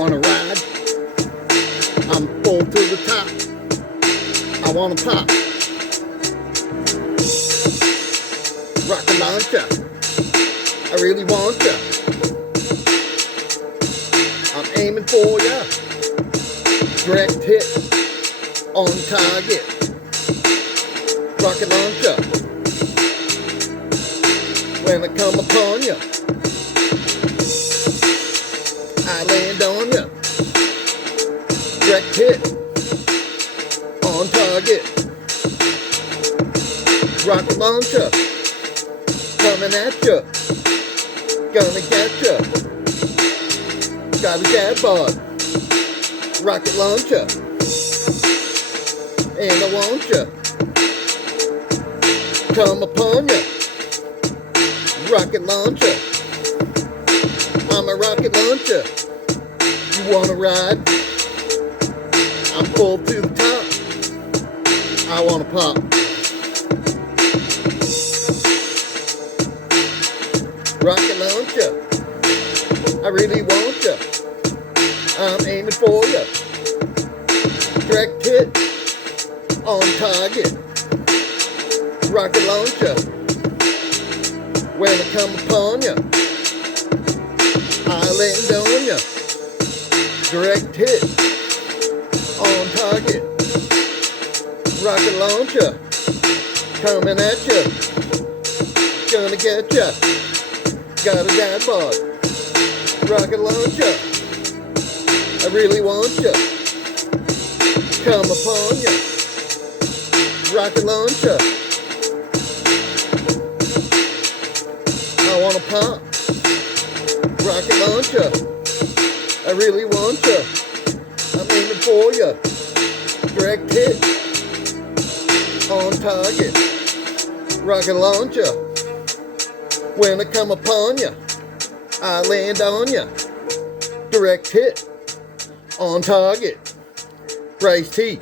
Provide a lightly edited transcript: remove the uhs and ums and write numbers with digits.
wanna ride? I'm full to the top. I wanna pop. Rocket launcher. I really want ya. I'm aiming for ya. Direct hit on target. Rocket launcher. When I come upon ya, I land on ya. Direct hit on target. Rocket launcher coming at ya. Gonna get ya. Got a dad bod. Rocket launcher. And I want ya. Come upon ya. Rocket launcher. I'm a rocket launcher. You wanna ride? I'm full to the top. I wanna pop. Rocket launcher. I really want ya. I'm aiming for ya. Direct hit on target. Rocket launcher. When I come upon ya, I land on ya. Direct hit on target. Rocket launcher coming at ya. Gonna get ya. Got a dad bod. Rocket launcher. I really want ya. Come upon ya. Rocket launcher. I wanna pop. Rocket launcher. I really want ya. I'm aiming for ya. Direct hit on target. Rocket launcher. When I come upon ya, I land on ya. Direct hit on target. Bryce T.